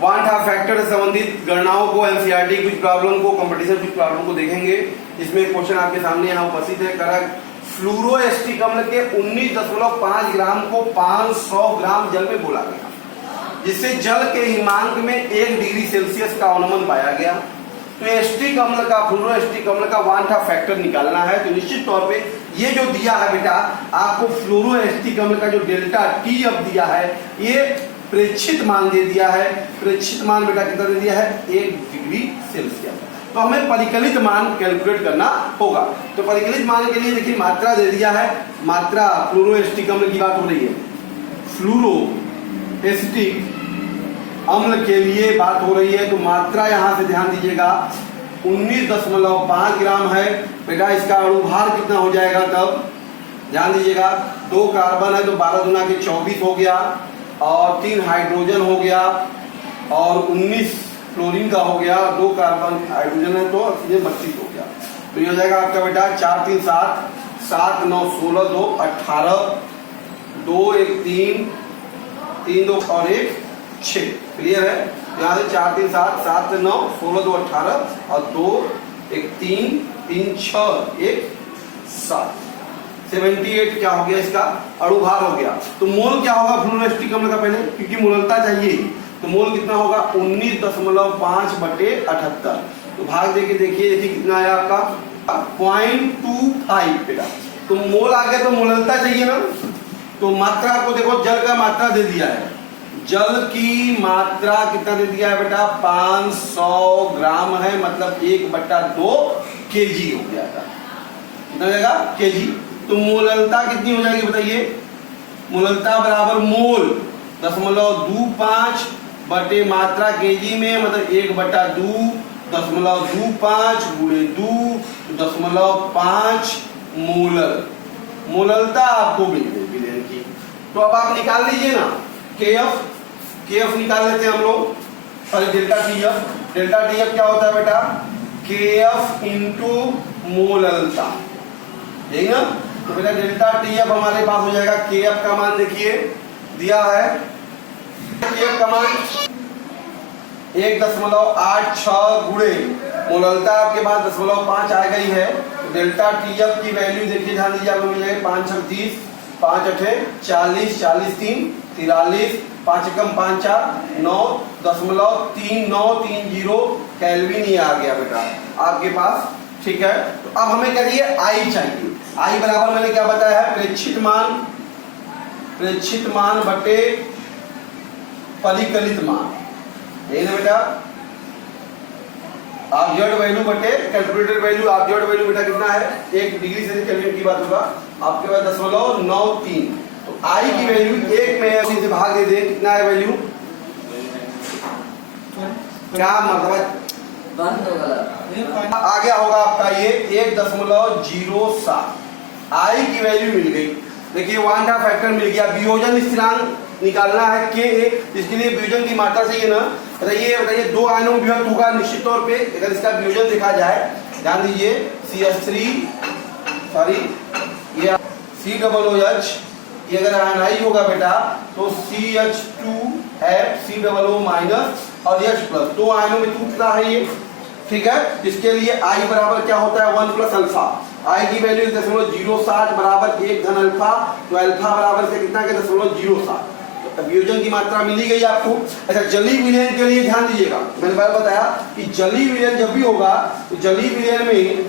Want half factor से संबंधित गणनाओं को, एनसीईआरटी कुछ प्रॉब्लम को, कंपटीशन कुछ प्रॉब्लम को देखेंगे। इसमें एक क्वेश्चन आपके सामने यहाँ उपस्थित है। करेक्ट, फ्लूरोएस्टिक अम्ल के 19.5 ग्राम को 500 ग्राम जल में घोला गया, जिससे जल के हिमांक में 1 डिग्री सेल्सियस का अवनमन पाया गया। तो एस्टिक अम्ल का, फ्लोरोएस्टिक अम्ल का वांट हाफ फैक्टर निकालना है। तो निश्चित तौर पे ये जो दिया है बेटा आपको, फ्लोरोएस्टिक अम्ल का जो डेल्टा टी अब दिया है, ये प्रेक्षित मान दे दिया है। प्रेक्षित मान बेटा कितना दे दिया है? 1 डिग्री सेल्सियस। तो हमें परिकलित मान कैलकुलेट करना होगा। तो परिकलित मान के लिए देखिए मात्रा दे दिया है। मात्रा फ्लोरोएस्टिक अम्ल की बात हो रही है, फ्लोरोएस्टिक अम्ल के लिए बात हो रही है। तो मात्रा यहां से ध्यान दीजिएगा 19.5 ग्राम है बेटा। इसका अणुभार कितना हो जाएगा तब ध्यान दीजिएगा। 2 कार्बन है तो 12 गुना के 24 हो गया, और 3 हाइड्रोजन हो गया, और 19 क्लोरीन का हो गया, 2 कार्बन हाइड्रोजन है तो ये 32 हो गया। तो ये हो जाएगा आपका बेटा 4 3 7 7 9 16 2 18 2 1 3 3 2 और 1 6। क्लियर है? यहाँ से 4 3 7 7 9 16 2 18 और 2 1 3 3 6 1 7 78 क्या हो गया? इसका अणुभार हो गया। तो मोल क्या होगा फ्लोरोएस्टिक अम्ल का पहले, क्योंकि मोललता चाहिए, तो मोल कितना होगा 19.5/78। तो भाग देके देखिए कितना है आपका 0.25 बेटा। तो मोल आ गया तो मोललता चाहिए ना। तो मात्रा आपको देखो, जल का मात्रा दे दिया है। जल की मात्रा कितना दे दिया है बेटा? 500 ग्राम है, मतलब 1/2 kg हो गया था। कितना जाएगा? kg। तो मोललता कितनी हो जाएगी बताइए? मोललता बराबर मोल 0.25 बटे मात्रा kg में, मतलब 1/2 0.25 गुणे 2 0.5 मोलर। मोललता आपको मिल गई विलेन की। तो अब आप निकाल लीजिए ना KF निकाल लेते हैं हम लोग। पहले डेल्टा TF क्या होता है बेटा? KF इंटू मोललता, यही ना। तो बेटा डेल्टा TF हमारे पास हो जाएगा। KF का मान देखिए दिया है, KF का मान 1.86 गुणे मोललता आपके पास 0.5 आ गई है। तो डेल्टा TF की वैल्यू देखिए ध्यान दीजिए, आपको मिल जाएगी 5 6 30 5 8 40 40 3 43 5 कम 5 4 9.3930 केल्विन ये आ गया बेटा आपके पास। ठीक है, तो अब हमें करिए आई चाहिए। आई बराबर मैंने क्या बताया है? प्रेक्षित मान बटे परिकलित मान, यही ना बेटा। ऑब्जर्व्ड वैल्यू बटे कैलकुलेटेड वैल्यू। ऑब्जर्व्ड वैल्यू बेटा कितना है? 1 डिग्री सेल्सियस केल्विन की बात होगा आपके पास 0.93। तो आई की वैल्यू 1 में इसी से भाग दे दे, कितना है वैल्यू? क्या मतलब आ गया होगा आपका ये 1.07। आई की वैल्यू मिल गई। देखिए वांट हाफ फैक्टर मिल गया। वियोजन स्थिरांक निकालना है Ka, इसके लिए वियोजन की मात्रा चाहिए ना। बताइए 2 आयनों में विभक्त होगा निश्चित तौर पे। अगर इसका वियोजन देखा जाए, ध्यान दीजिए ये COOH, ये अगर आयनाइज होगा बेटा तो CH2F COO माइनस और H प्लस, 2 आयनों में टूटता है ये। ठीक है, इसके लिए I बराबर क्या होता है? 1 प्लस अल्फा। I की वैल्यू 0.07 बराबर 1 धन अल्फा। तो अल्फा बराबर से कितना? 0.07। तो वियोजन की मात्रा मिली गई आपको। अच्छा, जलीय विलयन के लिए ध्यान दीजिएगा, मैंने पहले बताया कि जलीय विलयन जब भी होगा तो जलीय विलयन में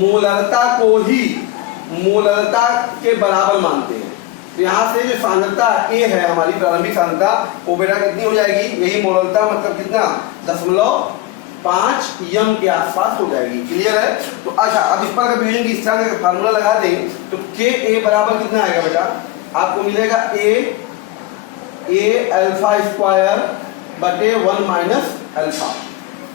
मोललता को ही मोललता के बराबर मानते हैं। तो यहाँ से जो सांद्रता A है हमारी प्रारंभिक सांद्रता, वो बेटा कितनी हो जाएगी? यही मोललता मतलब कितना? 0.5 यम के आसपास हो जाएगी। क्लियर है? तो अच्छा, अब इस पर वियोजन की स्थिरांक का फार्मूला लगा दें तो Ka बराबर कितना आएगा बेटा? आपको मिलेगा A अल्फा स्क्वायर बटे 1 माइनस अल्फा।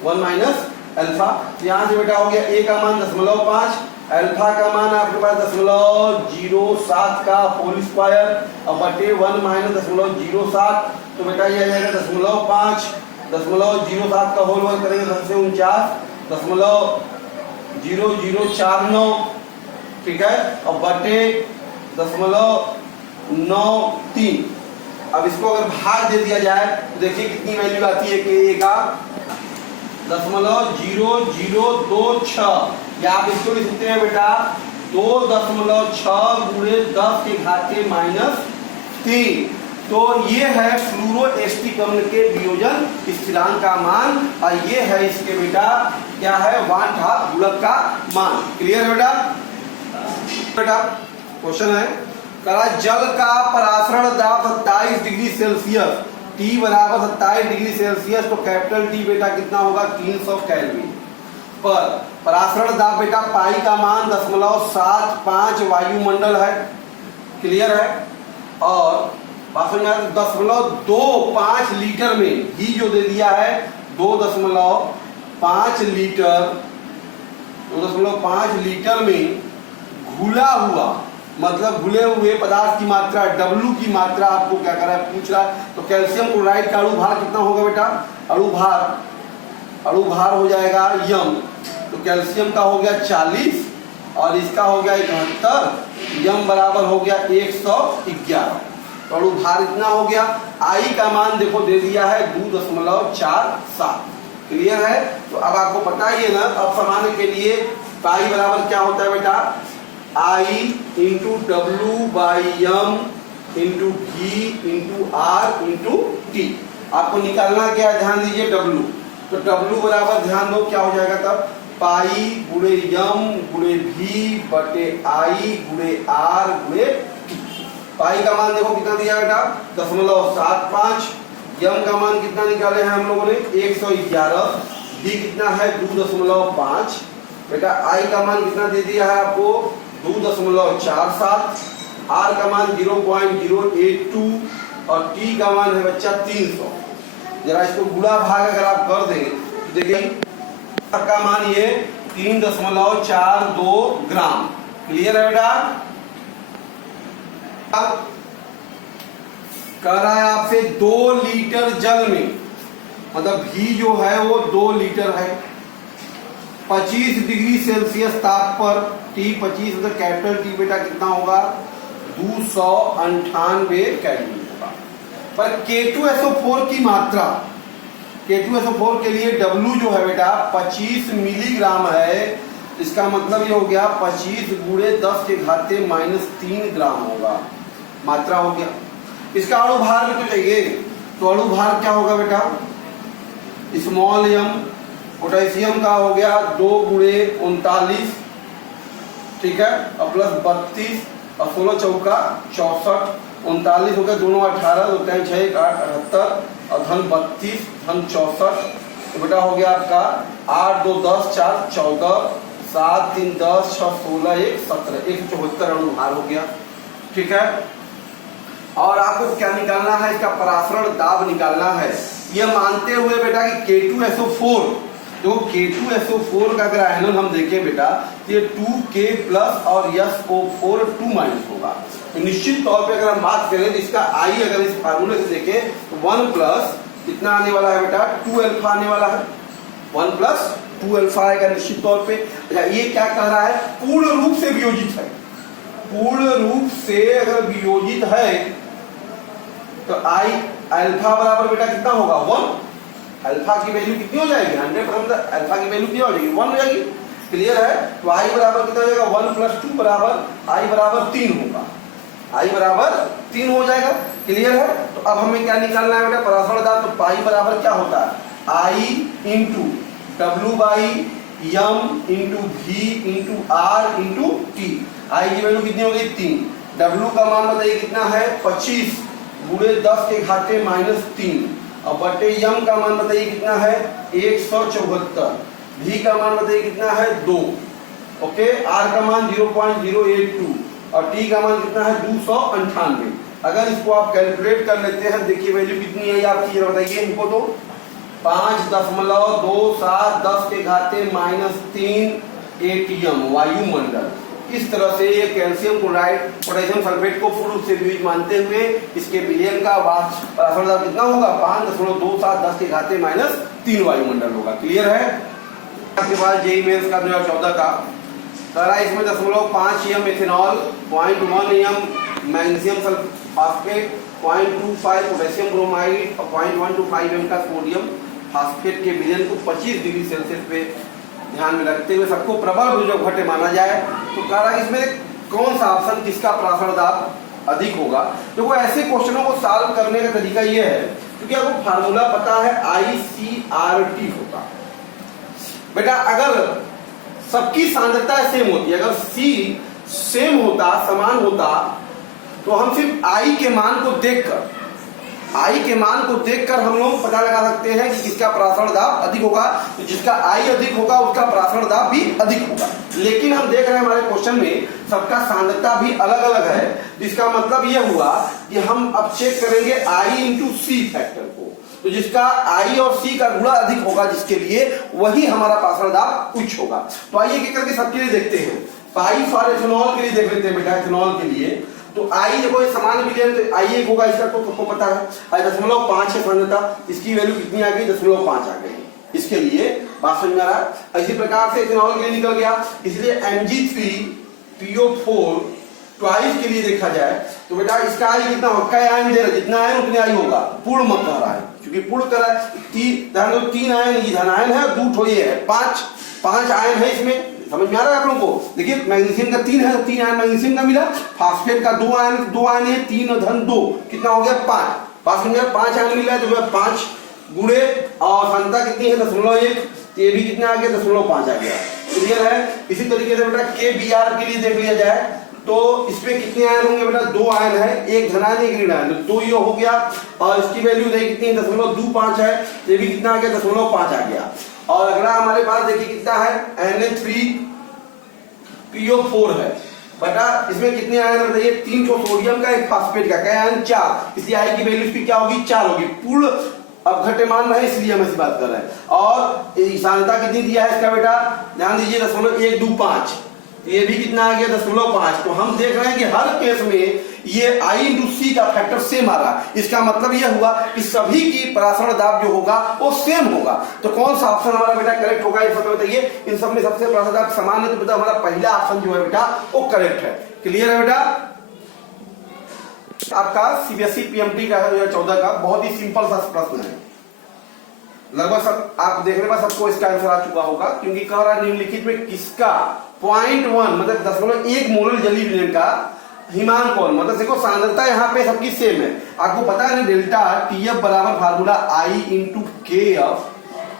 1 minus alpha. यहाँ से बेटा हो गया A का मान 0.5, अल्फा का मान आपके पास 0.07 का होल स्क्वायर और बटे 1 माइनस 0.07। तो बेटा ये आ जाएगा 0.5, 0.07 का होल वर्ग करेंगे 10 से 49 0.0049। ठीक है, और बटे 0.93। अब इसको अगर भाग दे दिया जाए तो देखिए कितनी वैल्यू आती है कि का 0.0026 या आप इसको लिख सकते हैं बेटा 2.6 गुणे 10 के घात के -3। तो ये है फ्लूरोएस्टिक अम्ल के वियोजन स्थिरांक का मान और ये है इसके बेटा क्या है वांठा गुणक का मान। क्लियर बेटा? बेटा क्वेश्चन है करा जल का परासरण दाब 27 डिग्री सेल्सियस T बराबर 27 डिग्री सेल्सियस तो कैपिटल T बेटा कितना होगा 300 केल्विन पर परासरण दाब बेटा पाई का मान 0.75 वायुमंडल है। क्लियर है? और 0.25 लीटर में ही जो दे दिया है 2.5 लीटर में घुला हुआ मतलब घुले हुए पदार्थ की मात्रा W की मात्रा आपको क्या कर रहा है पूछ रहा है। तो कैल्शियम क्लोराइड का अणु भार कितना होगा बेटा? अणु भार हो जाएगा यम। तो कैल्शियम का हो गया 40 और इसका हो गया 71, यम बराबर हो गया 111। तो अणु भार इतना हो गया। आई का मान देखो दे दिया है 2.47। क्लियर है? तो अब आपको पता ही है ना अब सामान्य के लिए पाई बराबर क्या होता है बेटा I into W by M into V into R into T। आपको निकालना क्या है ध्यान दीजिए W। तो W बराबर ध्यान दो क्या हो जाएगा तब पाई गुणे यम गुणे V बटे I गुणे R गुणे T। पाई का मान देखो कितना दिया बेटा 0.75। यम का मान कितना निकाले हैं हम लोगों ने 111। V कितना है 2.5 बेटा। I का मान कितना दे दिया है आपको 2.47। R का मान 0.082 और T का मान है बच्चा 300। जरा इसको गुणा भाग अगर आप कर दें तो देखिए का मान ये 3.42 ग्राम। क्लियर है बेटा? कह रहा है आपसे 2 लीटर जल में मतलब भी जो है वो 2 लीटर है 25 डिग्री सेल्सियस ताप पर T 25 मतलब कैपिटल T बेटा कितना होगा 298 केल्विन होगा। पर K2SO4 की मात्रा K2SO4 के लिए W जो है बेटा 25 मिलीग्राम है। इसका मतलब ये हो गया 25 गुणे 10 के घाते -3 ग्राम होगा मात्रा हो गया। इसका अणु भार भी तो चाहिए तो अणु भार क्या होगा बेटा स्मॉल m पोटेशियम का हो गया 2 गुणे 39 ठीक है और प्लस 32 और 16 चौका 64 39 हो गया दोनों 18 2 3 6 8 78 और धन 32 धन 64 तो बेटा हो गया आपका 8 2 10 4 14 7 3 10 6 16 1 17 174 अणु भार हो गया। ठीक है? और आपको क्या निकालना है इसका परासरण दाब निकालना है ये मानते हुए बेटा कि K2SO4 तो K2SO4 का अगर आयनन हम देखें बेटा ये 2K प्लस और SO4 2 माइनस होगा। तो निश्चित तौर पे अगर हम बात करें तो इसका I अगर इस फार्मूले से देखें तो 1 प्लस कितना आने वाला है बेटा 2 अल्फा आने वाला है 1 प्लस 2 अल्फा आएगा निश्चित तौर पे। अच्छा ये क्या कह रहा है पूर्ण रूप से वियोजित है। पूर्ण रूप से अगर वियोजित है तो I अल्फा बराबर बेटा कितना होगा 1। अल्फा की वैल्यू कितनी हो जाएगी 100% अल्फा की वैल्यू कितनी हो जाएगी 1 हो जाएगी। क्लियर है? तो I बराबर कितना हो जाएगा 1 प्लस 2 बराबर I बराबर 3 होगा। I बराबर 3 हो जाएगा। क्लियर है? तो अब हमें क्या निकालना है बेटा परासरण दाब। तो पाई बराबर क्या होता है I into W by M into V into R into T। I की वैल्यू कितनी हो गई 3। W का मान बताइए कितना है 25 गुणे 10 के घाते -3 और बटे यम का मान बताइए कितना है 174। भी का मान बताइए कितना है 2। ओके R का मान 0.082 और T का मान कितना है 298। अगर इसको आप कैलकुलेट कर लेते हैं देखिए वैल्यू कितनी है आपकी ये बताइए इनको तो 5.27 10 के घाते -3 ATM वायुमंडल। इस तरह से ये कैल्शियम क्लोराइड पोटेशियम सल्फेट को पूर्ण रूप से वियोजित मानते हुए इसके विलयन का परासरण दाब कितना होगा 5.27 10 के घाते -3 वायुमंडल होगा। क्लियर है? आपके पास जेईई मेंस का 2014 का करा इसमें 0.5 M ethanol 0.1 M magnesium sulphate 0.25 potassium bromide और 0.125 m का सोडियम फास्फेट के विलयन को 25 डिग्री सेल्सियस पे ध्यान में रखते हुए सबको प्रबल वियोजक घट्य माना जाए। तो कह रहा है इसमें कौन सा ऑप्शन किसका प्रासरण दाब अधिक होगा। तो वो ऐसे क्वेश्चनों को सॉल्व करने का तरीका ये है, क्योंकि आपको फार्मूला पता है ICRT होगा। बेटा अगर सबकी सांद्रता सेम होती है, अगर C सेम होता, समान होता, तो हम सिर्फ I के मान को देखकर हम लोग पता लगा सकते हैं कि किसका प्रासरण दाब अधिक होगा। तो जिसका I अधिक होगा उसका प्रासरण दाब भी अधिक होगा। लेकिन हम देख रहे हैं हमारे क्वेश्चन में सबका सांद्रता भी अलग अलग है। जिसका मतलब यह हुआ कि हम अब चेक करेंगे I इंटू C फैक्टर को। तो जिसका I और C का गुणा अधिक होगा जिसके लिए, वही हमारा प्रासरण दाब उच्च होगा। तो आइए एक करके सबके लिए देखते हैं। पाई फॉर एथेनॉल के लिए देख लेते हैं बेटा। एथेनॉल के लिए तो I देखो समान विलयन, तो I एक होगा, इसका तो सबको पता है। 0.5 है सांद्रता, इसकी वैल्यू कितनी आ गई, 0.5 आ गई। इसके लिए बात समझ में आ रहा है। इसी प्रकार से इथेनॉल के लिए निकल गया, इसलिए Mg3PO4 ट्वाइस के लिए देखा जाए तो बेटा इसका I कितना होगा, आयन दे रहा है, जितना आयन उतने I होगा। पूर्ण मत कह रहा है, क्योंकि पूर्ण कर रहा है। 3 आयन ये धन आयन है, 2 ठो ये है, 5 आयन है इसमें। समझ में आ रहा है आप लोगों को। देखिए मैग्नीशियम का 3 है, तो 3 आयन मैग्नीशियम का मिला। फास्फेट का 2 आयन है, 3 धन 2 कितना हो गया, 5। फास्फेट में 5 आयन मिला है, तो 5 गुणे और सांद्रता कितनी है, 0.1, तो ये भी कितना आ गया, 0.5 आ गया। क्लियर है। इसी तरीके से बेटा KBr के लिए देख लिया जाए तो इसमें कितने आयन होंगे बेटा, 2 आयन है, एक धनायन एक ऋण आयन, तो 2 ये हो गया। और इसकी वैल्यू देखिए कितनी है, 0.25 है, ये भी कितना आ गया, 0.5 आ गया। और अगला हमारे पास देखिए कितना है, Na3PO4 है बेटा। इसमें कितने आयन बताइए, 3 ठो सोडियम का, एक फास्फेट का, क्या आयन, 4। इसलिए I की वैल्यू इसकी क्या होगी, 4 होगी। पूर्ण अपघट्यमान है, इसलिए हम ऐसी बात कर रहे हैं। और सांद्रता कितनी दिया है इसका बेटा, ध्यान दीजिए, 0.125, ये भी कितना आ गया, 0.5। तो हम देख रहे हैं कि हर केस में ये I इंटू C का फैक्टर सेम आ रहा है। इसका मतलब यह हुआ कि सभी की प्रासरण दाब जो होगा वो सेम होगा। तो कौन सा ऑप्शन हमारा बेटा करेक्ट होगा, ये सब बताइए। इन सब में सबसे प्रासरण दाब समान है, तो बेटा हमारा पहला ऑप्शन जो है बेटा वो करेक्ट है। क्लियर है बेटा। आपका CBSE PMT का है 2014 का, बहुत ही सिंपल सा प्रश्न है। लगभग सब आप देखने पर सबको इसका आंसर आ चुका होगा, क्योंकि कह रहा है निम्नलिखित में किसका 0.1 मतलब 0.1 मोलर जलीय विलयन का हिमांक कौन, मतलब देखो सांद्रता यहाँ पे सबकी सेम है। आपको पता है ना, डेल्टा TF बराबर formula I into KF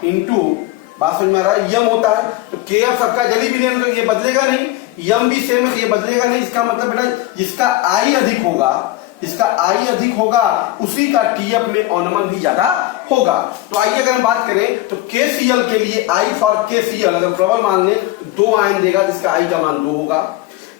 into, बात समझ में आ रहा है, यम होता है। तो KF सबका जलीय विलयन, तो ये बदलेगा नहीं, यम भी सेम है, ये बदलेगा नहीं। इसका मतलब बेटा जिसका I अधिक होगा, इसका I अधिक होगा, उसी का TF में अनुमान भी ज्यादा होगा। तो आइए अगर हम बात करें तो KCl के लिए I फॉर KCl अगर प्रबल मान ले तो 2 आयन देगा, जिसका I का मान 2 होगा।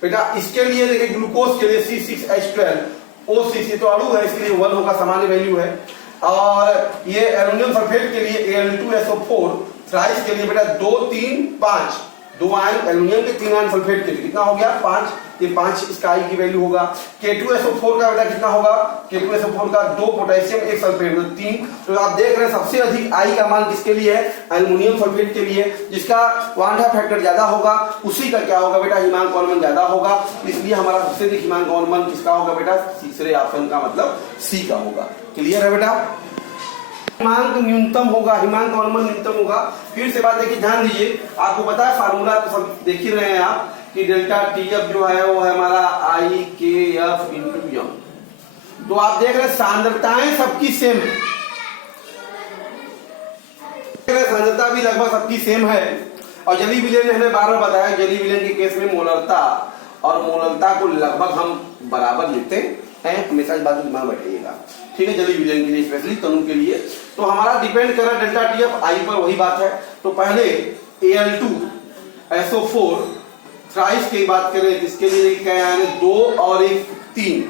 बेटा इसके लिए देखिए ग्लूकोज के लिए C6H12OCC, तो अणु है इसलिए 1 होगा, सामान्य वैल्यू है। और ये एल्युमिनियम सल्फेट के लिए Al2SO4 थ्राइस के लिए बेटा 2 3 5, 2 आयन एल्युमिनियम के, 3 आयन सल्फेट के लिए कितना हो गया, 5। ये 5 इसका I की वैल्यू होगा। K2SO4 का बेटा कितना होगा, K2SO4 का 2 पोटेशियम 1 सल्फेट, तो 3। तो आप देख रहे हैं सबसे अधिक I का मान किसके लिए है, एल्युमिनियम सल्फेट के लिए। जिसका वांडा फैक्टर ज्यादा होगा उसी का क्या होगा बेटा, हिमांक अनुमान ज्यादा होगा। इसलिए हमारा सबसे अधिक हिमांक अनुमान किसका होगा बेटा, तीसरे ऑप्शन का मतलब C का होगा। क्लियर है बेटा। हिमांक न्यूनतम होगा, हिमांक अनुमान न्यूनतम होगा। फिर से बात देखिए, ध्यान दीजिए, आपको पता है फार्मूला तो सब देख ही रहे हैं आप कि डेल्टा TF जो है वो है हमारा IKF इंटू यम। तो आप देख रहे हैं सांद्रताएं सबकी सेम है, सांद्रता भी लगभग सबकी सेम है। और जलीय विलयन ने हमें बार बार बताया, जलीय विलयन के केस में मोलरता और मोलरता को लगभग हम बराबर लेते हैं, हमेशा इस बात को दिमाग बैठाइएगा। ठीक है, जलीय विलयन के लिए स्पेशली तनु के लिए। तो हमारा डिपेंड कर रहा है डेल्टा TF I पर, वही बात है। तो पहले Al2SO4 थ्राइस की बात करें, इसके लिए क्या आयन है, 2 और 1 3,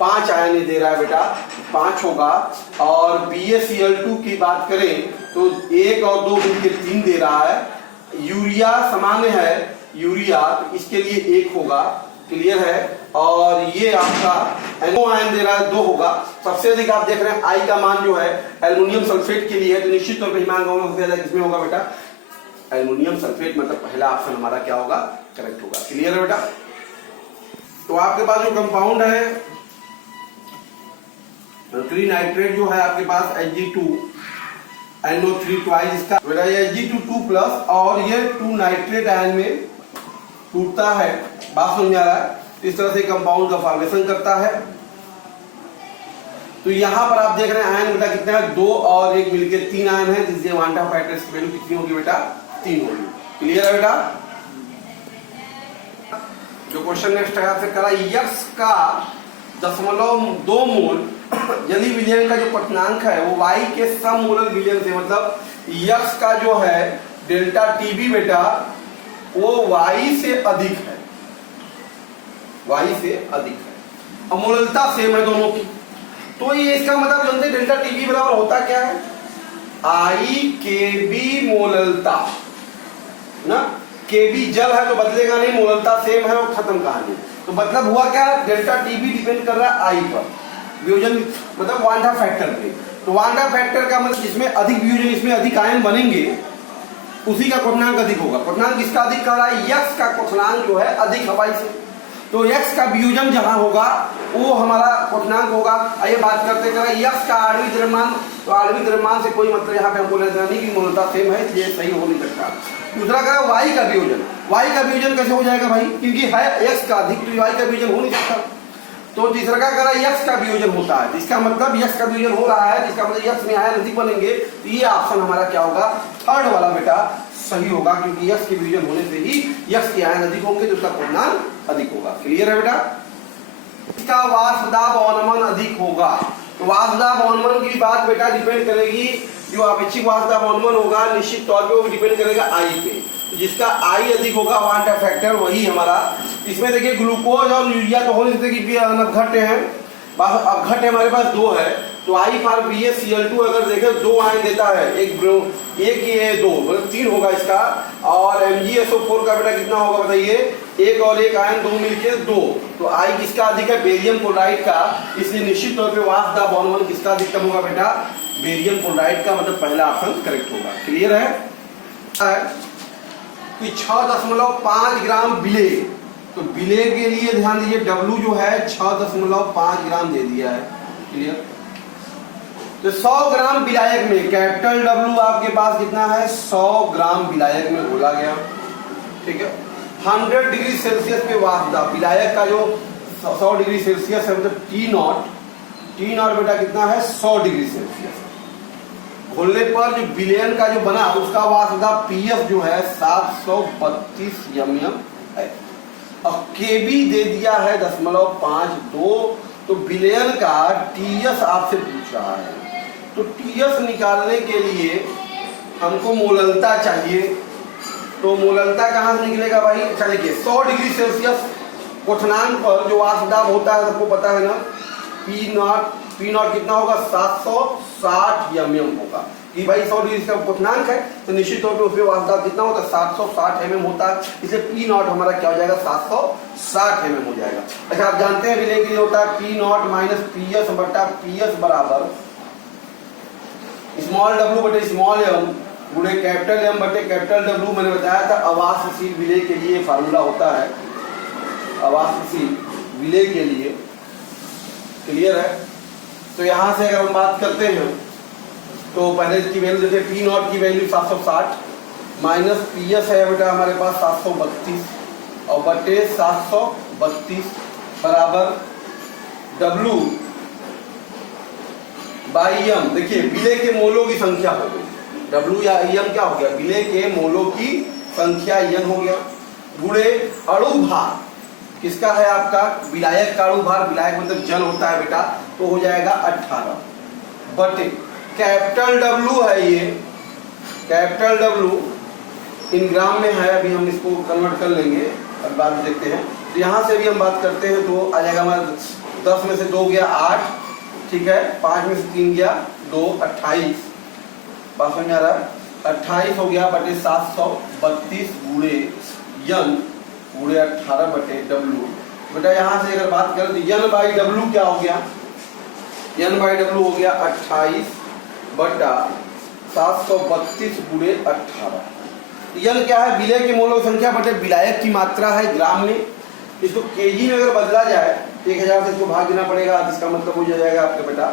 5 आयन दे रहा है बेटा, 5 होगा। और BaCl2 की बात करें तो 1 और 2 मिलकर 3 दे रहा है। यूरिया सामान्य है, यूरिया इसके लिए 1 होगा। क्लियर है। और ये आपका NO आयन दे रहा है, 2 होगा। सबसे अधिक आप देख रहे हैं I का मान जो है एल्युमिनियम सल्फेट के लिए है, तो निश्चित तौर पर हिमांक अनुमान किसमें होगा बेटा, एल्युमिनियम सल्फेट, मतलब पहला ऑप्शन हमारा क्या होगा, करेक्ट होगा। क्लियर है बेटा। तो आपके पास जो कंपाउंड है त्रिनाइट्रेट जो है आपके पास Hg2NO3 ट्वाइस इसका बेटा ये Hg2 प्लस और ये 2 नाइट्रेट आयन में टूटता है। बात समझ आ रहा है? इस तरह से कंपाउंड का फॉर्मेशन करता है। तो यहां पर आप देख रहे हैं आयन बेटा कितने हैं, 2 और 1 मिलकर 3 आयन है, जिससे क्वांटम फैक्टर्स की वैल्यू कितनी होगी बेटा, 3 होगी। क्लियर है बेटा? जो क्वेश्चन नेक्स्ट है आपसे करा, यक्स का 0.2 मोल यदि विलयन का जो क्वथनांक है वो y के सम मोलर विलयन से, मतलब यक्स का जो है डेल्टा टीबी बेटा वो y से अधिक है, y से अधिक है, और मोललता सेम है दोनों की। तो ये इसका मतलब जानते डेल्टा टीबी बराबर होता क्या है, आई के बी मोललता ना, के बी जल है तो बदलेगा नहीं, मोललता सेम है और खत्म कहानी। तो मतलब हुआ क्या, डेल्टा टीबी डिपेंड कर रहा है आई पर, वियोजन मतलब वांडा फैक्टर पे। तो वांडा फैक्टर का मतलब जिसमें अधिक वियोजन, इसमें अधिक आयन बनेंगे, उसी का क्वथनांक अधिक होगा। क्वथनांक किसका अधिक कर रहा है, यक्स का क्वथनांक जो है अधिक हवाई से। तो यक्स का वियोजन जहां होगा वो हमारा क्वथनांक होगा। आइए बात करते हैं यक्स का आणविक द्रव्यमान। तो आणविक द्रव्यमान से कोई मतलब यहाँ पे हमको लेना नहीं कि मोलता सेम है, इसलिए सही हो नहीं सकता। दूसरा कहा वाई का वियोजन। वाई का वियोजन कैसे हो जाएगा भाई, क्योंकि है यक्स का अधिक, तो वाई का वियोजन हो नहीं सकता। तो तीसरा का कह रहा है यक्स का वियोजन होता है, जिसका मतलब यक्स का वियोजन हो रहा है, जिसका मतलब यक्स में आयन अधिक बनेंगे। तो ये ऑप्शन हमारा क्या होगा, थर्ड वाला बेटा सही होगा, क्योंकि यक्स के वियोजन होने से ही यक्स के आयन अधिक होंगे तो उसका क्वथनांक अधिक होगा। क्लियर है बेटा? इसका वाष्पदाब अवनमन अधिक होगा। तो वाष्पदाब अवनमन की बात बेटा डिपेंड करेगी, जो अपेक्षित वाष्पदाब अवनमन होगा निश्चित तौर पे वो डिपेंड करेगा आई पे। तो जिसका आई अधिक होगा वांडा फैक्टर वही हमारा। इसमें देखिए ग्लूकोज और यूरिया तो हो नहीं सकते कि घटे हैं, अब घटे हमारे पास 2 है। तो आई फॉर BaCl2 अगर देखें 2 आयन देता है, एक ये 2 मतलब 3 होगा इसका, और MgSO4 का बेटा कितना होगा बताइए, 1 और 1 आयन 2 मिलके 2। तो आई किसका अधिक है, बेरियम क्लोराइड का, इसलिए निश्चित तौर पे वाष्पदाब अवनमन किसका अधिकतम होगा बेटा, बेरियम क्लोराइड का, मतलब पहला ऑप्शन करेक्ट होगा। क्लियर है? 6.5 ग्राम विलेय। तो विलेय के लिए ध्यान दीजिए W जो है 6.5 ग्राम दे दिया है। क्लियर? तो 100 ग्राम विलायक में कैपिटल W आपके पास कितना है, 100 ग्राम विलायक में घोला गया। ठीक है? 100 डिग्री सेल्सियस पे वाष्पदाब, विलायक का जो 100 डिग्री सेल्सियस है, मतलब T0 बेटा कितना है, 100 डिग्री सेल्सियस। घोलने पर जो विलयन का जो बना उसका वाष्पदाब पीएफ जो है 732 mm है, और केबी दे दिया है 0.52। तो विलयन का टीएस आपसे पूछ रहा है, तो टीएस निकालने के लिए हमको मोललता चाहिए। तो मोललता कहाँ से निकलेगा भाई, चलिए 100 डिग्री सेल्सियस क्वथनांक पर जो वाष्पदाब होता है सबको पता है ना, P0 कितना होगा, 760 mm होगा। कि भाई 100 डिग्री का क्वथनांक है तो निश्चित तौर पे उसमें वाष्पदाब कितना होता है, 760 mm होता है। इसलिए P0 हमारा क्या हो जाएगा, 760 mm हो जाएगा। अच्छा आप जानते हैं विलय के लिए होता है P0 माइनस PS बटा PS बराबर स्मॉल w बटे स्मॉल m गुणे कैपिटल M बटे कैपिटल W। मैंने बताया था अवाष्पशील विलय के लिए फार्मूला होता है, अवाष्पशील विलय के लिए। क्लियर है? तो यहां से अगर हम बात करते हैं तो पहले की वैल्यू जैसे P0 की वैल्यू 760 माइनस PS है बेटा हमारे पास 732 और बटे 732 बराबर W बाई M। देखिए विलय के मोलों की संख्या हो गई, W या M क्या हो गया, विलय के मोलों की संख्या N हो गया, गुणे अणु भार किसका है आपका, विलायक का अणु भार, विलायक मतलब जल होता है बेटा, तो हो जाएगा 18 बटे कैपिटल W है, ये कैपिटल W इन ग्राम में है, अभी हम इसको कन्वर्ट कर लेंगे और बाद में देखते हैं। तो यहाँ से भी हम बात करते हैं तो आ जाएगा हमारा 10 में से 2 गया 8, ठीक है, 5 में से 3 गया 2, 28। बात समझ आ रहा है, 28 हो गया बटे 732 गुणे N गुणे 18 बटे W। बेटा यहाँ से अगर बात करें तो N बाई W क्या हो गया, N बाई W हो गया 28 बटा 732 गुणे 18। N क्या है, विलय के मोलों की संख्या बटे विलायक की मात्रा है ग्राम में। इसको केजी में अगर बदला जाए 1000 से इसको भाग देना पड़ेगा, जिसका मतलब हो जाएगा आपके बेटा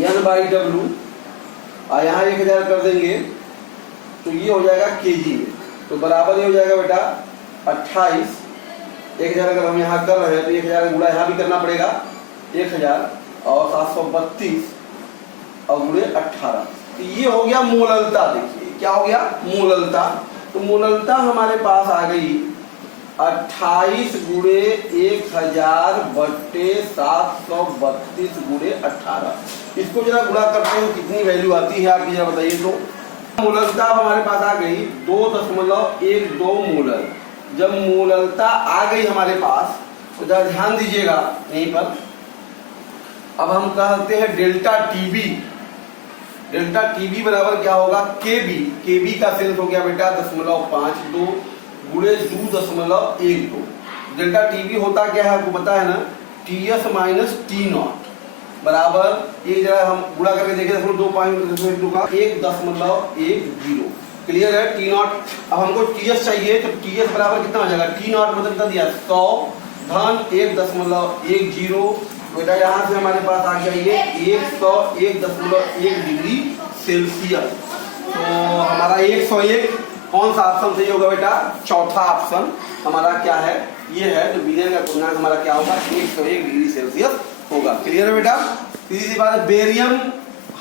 एन बाई डब्लू, और यहाँ 1000 कर देंगे तो ये हो जाएगा केजी में, तो बराबर ये हो जाएगा बेटा 28। 1000 अगर हम यहाँ कर रहे हैं तो 1000 का गुणा यहाँ भी करना पड़ेगा 1000 और 732 और गुणे 18, तो ये हो गया मोललता। देखिए क्या हो गया मोललता, तो मोललता हमारे पास आ गई 28 गुणे 1000 बट्टे 732 गुणे 18। इसको जरा गुणा करते हैं कितनी वैल्यू आती है आपकी, जरा बताइए। तो मोललता हमारे पास आ गई 2.12 मोलर। जब मोललता आ गई हमारे पास तो जरा ध्यान दीजिएगा यहीं पर। अब हम कहते हैं डेल्टा टीबी। डेल्टा टीबी बराबर क्या होगा केबी। केबी का सेंस हो गया बेटा 0.52 गुणे 2.12। डेल्टा टीबी होता क्या है आपको पता है ना, टीएस माइनस टी नॉट बराबर, ये जरा हम गुणा करके देखें 2.2 का 1.10। क्लियर है टी नॉट। अब हमको टीएस चाहिए तो टीएस बराबर कितना हो जाएगा, टी नॉट मतलब कर दिया 100 धन 1.10। बेटा यहाँ से हमारे पास आ गया ये 101.1 डिग्री सेल्सियस। तो हमारा 101 कौन सा ऑप्शन सही होगा बेटा, चौथा ऑप्शन हमारा क्या है, ये है। तो विलयन का पूर्णांक हमारा क्या होगा 101 डिग्री सेल्सियस होगा। क्लियर है बेटा। तीसरी बात बेरियम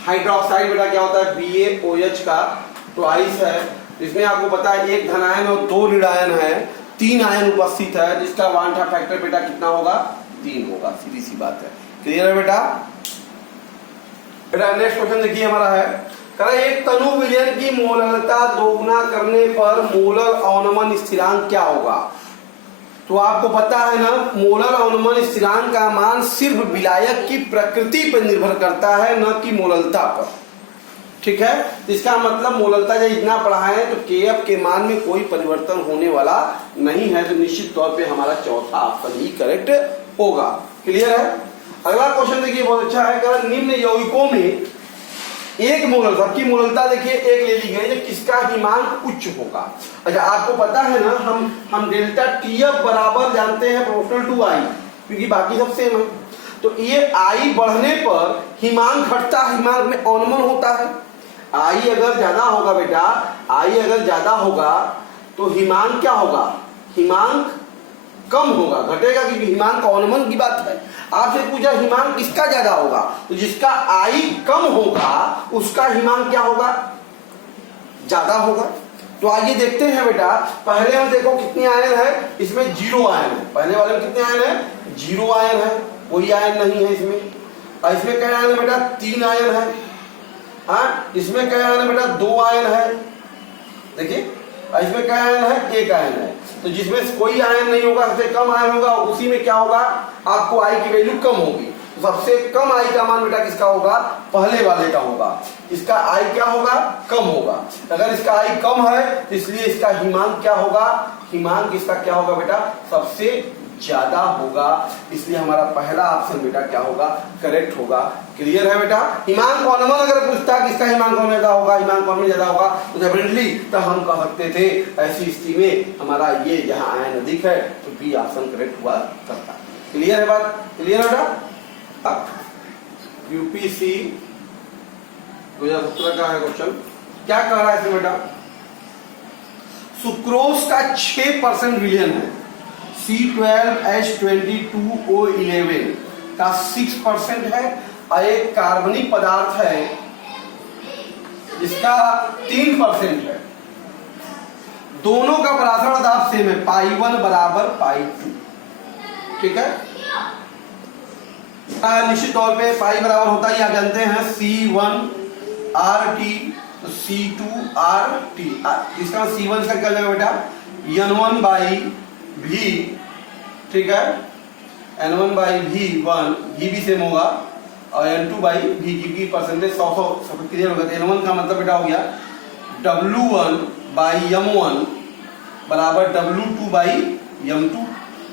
हाइड्रोक्साइड बेटा क्या होता है BaOH का ट्वाइस है। इसमें आपको पता है एक धनायन और 2 ऋणायन है, 3 आयन उपस्थित है, जिसका वांछा फैक्टर बेटा कितना होगा 3 होगा। सीधी सी बात है। क्लियर है बेटा। बेटा नेक्स्ट क्वेश्चन देखिए हमारा है, एक तनु विलयन की मोलरता दोगुना करने पर मोलर अवनमन स्थिरांक क्या होगा। तो आपको पता है ना मोलर अवनमन स्थिरांक का मान सिर्फ विलायक की प्रकृति पर निर्भर करता है, न कि मोलरता पर। ठीक है, इसका मतलब मोलरता जब इतना पढ़ा है तो केएफ के मान में कोई परिवर्तन होने वाला नहीं है, तो निश्चित तौर पे हमारा चौथा ऑप्शन ही करेक्ट होगा। क्लियर है। अगला क्वेश्चन देखिए बहुत अच्छा है, निम्न यौगिकों में एक मोलर, सबकी मोलरता देखिए एक ले ली गई, किसका हिमांक उच्च होगा। अच्छा आपको पता है ना हम डेल्टा टीएफ बराबर जानते हैं प्रोपोर्शनल टू आई, क्योंकि बाकी सब सेम है। तो ये आई बढ़ने पर हिमांक घटता, हिमांक में अवनमन होता है। आई अगर ज्यादा होगा बेटा, आई अगर ज्यादा होगा तो हिमांक क्या होगा, हिमांक कम होगा, घटेगा, क्योंकि हिमांक अवनमन की बात है। आपसे पूछा हिमांक किसका ज्यादा होगा, तो जिसका आई कम होगा उसका हिमांक क्या होगा, ज्यादा होगा। तो आइए देखते हैं बेटा। पहले हम देखो कितने आयन है, इसमें 0 आयन है। पहले वाले में कितने आयन है, 0 आयन है, कोई आयन नहीं है इसमें। और इसमें क्या आयन है बेटा, 3 आयन है। हाँ, इसमें क्या आयन है बेटा, 2 आयन है। देखिए इसमें क्या आयन है, 1 आयन है। तो जिसमें कोई आयन नहीं होगा, सबसे कम आयन होगा, उसी में क्या होगा, आपको आई की वैल्यू कम होगी। तो सबसे कम आई का मान बेटा किसका होगा, पहले वाले का होगा। इसका आई क्या होगा, कम होगा। अगर इसका आई कम है तो इसलिए इसका हिमांक क्या होगा, हिमांक इसका क्या होगा बेटा, सबसे ज्यादा होगा। इसलिए हमारा पहला ऑप्शन बेटा क्या होगा, करेक्ट होगा। क्लियर है बेटा। हिमांक अवनमन अगर पूछता किसका हिमांक ज्यादा होगा, हिमांक अवनमन ज्यादा होगा, तो डेफिनेटली तो हम कह सकते थे ऐसी स्थिति में हमारा ये जहां आयन अधिक है तो बी ऑप्शन करेक्ट हुआ करता। क्लियर है बात, क्लियर है बेटा। यूपीसी 2017 का है क्वेश्चन, क्या कह रहा है इसमें बेटा, सुक्रोज का 6% विलयन है, C12H22O11 का 6% है, और एक कार्बनिक पदार्थ है जिसका 3% है। दोनों का परासरण दाब सेम है, पाई1 बराबर पाई2। ठीक है, निश्चित तौर पे पाई बराबर होता है, आप जानते हैं C1RT तो C2RT। इसका C1 का क्या लगेगा बेटा, N1/V। ठीक है, N1/V1, V भी सेम होगा, और N2/V की परसेंटेज 100 क्लियर होगा। N1 का मतलब बेटा हो गया W1/M1 बराबर W2/M2।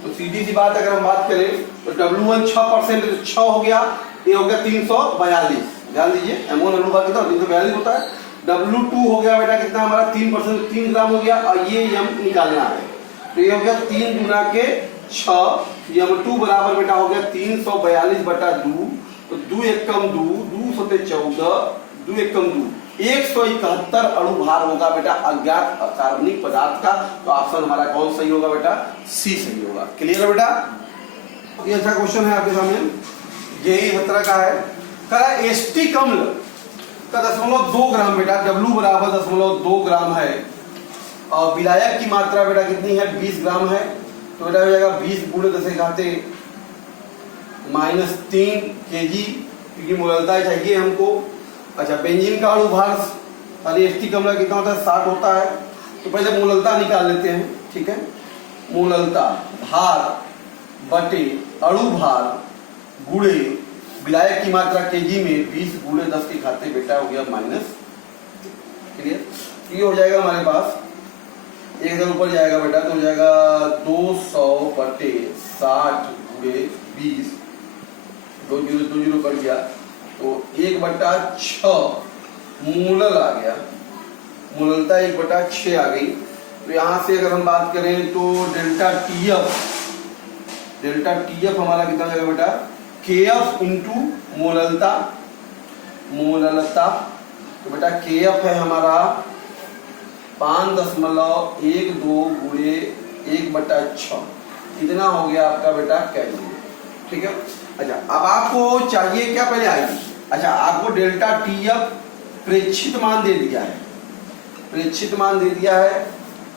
तो सीधी सी बात अगर हम बात करें तो W1 6% तो 6 हो गया, ये हो गया 342। ध्यान दीजिए M1 अनुपात कितना 342 होता है। W2 हो गया बेटा कितना हमारा 3%, 3 ग्राम हो गया, और ये M निकालना है तो ये हो गया 3 गुना के 6। M2 बराबर बेटा हो गया 342/2, तो 2 एक कम 2, 2 सते 14 2 एकम 2 171 अणु भार होगा बेटा अज्ञात कार्बनिक पदार्थ का। तो ऑप्शन हमारा कौन सही होगा बेटा? सी सही होगा। क्लियर है बेटा? ये अच्छा क्वेश्चन है आपके सामने, यही 17 का है। कहा एस्टिक अम्ल का 0.2 ग्राम बेटा, W बराबर 0.2 ग्राम है और विलायक की मात्रा बेटा कितनी है? 20 ग्राम है। तो बेटा हो जाएगा 20 गुणे 10⁻³ -3 kg, क्योंकि मोललता चाहिए हमको। अच्छा, बेंजीन का अणु भार एस्टिक अम्ल कितना होता है? 60 होता है। तो पहले मोललता निकाल लेते हैं, ठीक है। मोललता भार बटे अणु भार गुणे विलायक की मात्रा केजी में 20 गुणे 10 की घाते बेटा हो गया माइनस। क्लियर? ये हो जाएगा हमारे पास, एक इधर ऊपर जाएगा बेटा, तो हो जाएगा 200 बटे 60 गुणे 20, 2 जीरो कट गया, तो 1/6 मोलल आ गया। मोललता 1/6 आ गई। तो यहाँ से अगर हम बात करें तो डेल्टा टीएफ हमारा कितना जाएगा बेटा? केएफ इंटू मोललता। तो बेटा केएफ है हमारा 5.12 गुणे 1/6, इतना हो गया आपका बेटा कैलोरी। ठीक है। अच्छा, अब आपको चाहिए क्या? पहले आई। अच्छा, आपको डेल्टा टीएफ प्रेक्षित मान दे दिया है, प्रेक्षित मान दे दिया है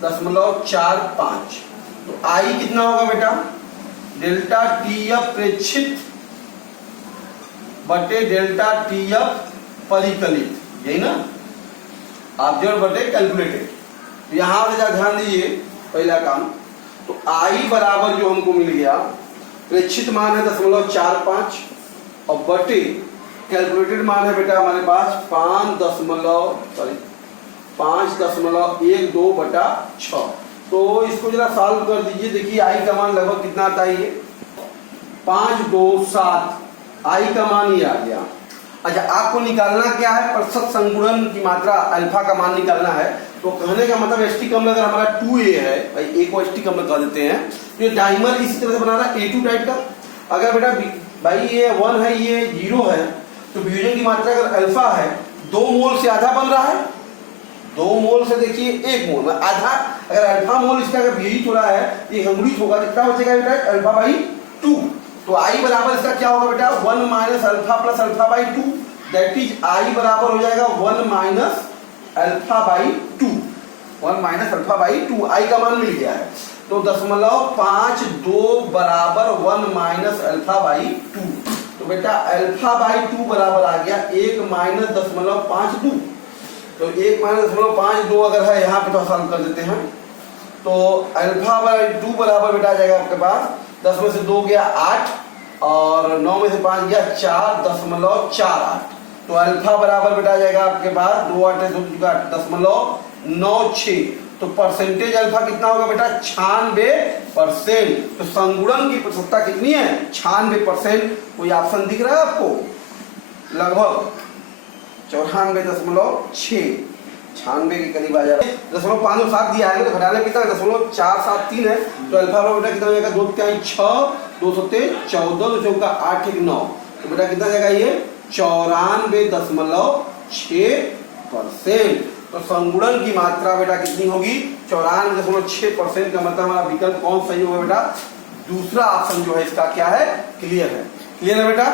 0.45। तो आई कितना होगा बेटा? डेल्टा टीएफ प्रेक्षित बटे डेल्टा टीएफ परिकलित, यही ना? ऑब्जर्व बटे कैलकुलेटेड। तो यहां से ध्यान दीजिए, पहला काम तो आई बराबर जो हमको मिल गया, प्रेक्षित मान है 0.45 और बटे कैलकुलेटेड मान है बेटा हमारे पास 5.12/6। तो इसको जरा सॉल्व कर दीजिए। देखिए आई का मान लगभग कितना आता है? ये 527 आई का मान ये आ गया। अच्छा, आपको निकालना क्या है? प्रतिशत संगुणन की मात्रा अल्फा का मान निकालना है। तो कहने का मतलब एस्टिक अम्ल अगर हमारा 2A है, भाई ए को एस्टिक अम्ल कह देते हैं, तो ये डाइमर इसी तरह से बना रहा है A2 टाइप का। अगर बेटा भाई ये 1 है, ये 0 है, तो विभाजन की मात्रा अगर अल्फा है, 2 मोल से आधा बन रहा है। 2 मोल से देखिए 1 मोल में आधा, अगर अल्फा मोल इसका अगर विभाजित हो रहा है, ये संगुणित होगा, कितना बचेगा बेटा? अल्फा/2। तो आई बराबर इसका क्या होगा बेटा? 1 minus alpha plus alpha, that is I बराबर हो जाएगा 1 माइनस अल्फा/2। 1 माइनस अल्फा/2 आई का मान मिल गया है। तो 0.52 बराबर 1 माइनस अल्फा/2। तो बेटा अल्फा/2 बराबर आ गया 1 माइनस 0.52। तो 1 माइनस 0.52 अगर है यहाँ पे, तो सॉल्व कर देते हैं। तो अल्फा/2 बराबर बेटा आ जाएगा आपके पास 10 में से 2 गया 8 और 9 में से 5 गया 4.48। तो अल्फा बराबर बेटा आ जाएगा आपके पास 2 8 0.96। तो परसेंटेज अल्फा कितना होगा बेटा? 96%। तो संगुणन की प्रतिशतता कितनी है? 96%। कोई ऑप्शन दिख रहा है आपको? लगभग 94.6, 96 के करीब आ जाएगा। 0.507 दिया है, तो घटाने कितना 0.473 है। तो अल्फा बेटा कितना हो जाएगा? 2 × 6 2 × 14 2 × 8 = 9। तो बेटा कितना जाएगा ये? 94.6%। तो संगुणन की मात्रा बेटा कितनी होगी? 94.6% का मतलब हमारा विकल्प कौन सही होगा बेटा? दूसरा ऑप्शन जो है इसका क्या है? क्लियर है। क्लियर है बेटा?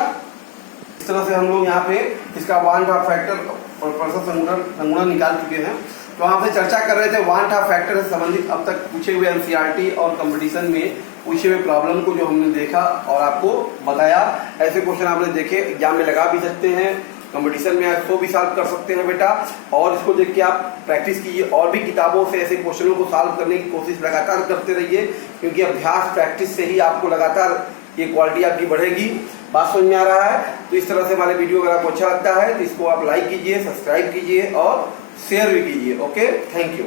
इस तरह से हम लोग यहाँ पे इसका वांट ऑफ फैक्टर और प्रतिशत संगुणन निकाल चुके हैं। तो हम चर्चा कर रहे थे वांट ऑफ फैक्टर से संबंधित अब तक पूछे हुए एनसीईआरटी और कंपटीशन में पूछे हुए प्रॉब्लम को जो हमने देखा और आपको बताया। ऐसे क्वेश्चन आपने देखे, एग्जाम में लगा भी सकते हैं, कंपटीशन में इसको भी सॉल्व कर सकते हैं बेटा। और इसको देख के आप प्रैक्टिस कीजिए और भी किताबों से ऐसे क्वेश्चनों को सॉल्व करने की कोशिश लगातार करते रहिए, क्योंकि अभ्यास प्रैक्टिस से ही आपको लगातार ये क्वालिटी आपकी बढ़ेगी। बात समझ में आ रहा है? तो इस तरह से हमारे वीडियो अगर आपको अच्छा लगता है तो इसको आप लाइक कीजिए, सब्सक्राइब कीजिए और शेयर भी कीजिए। Okay, thank you.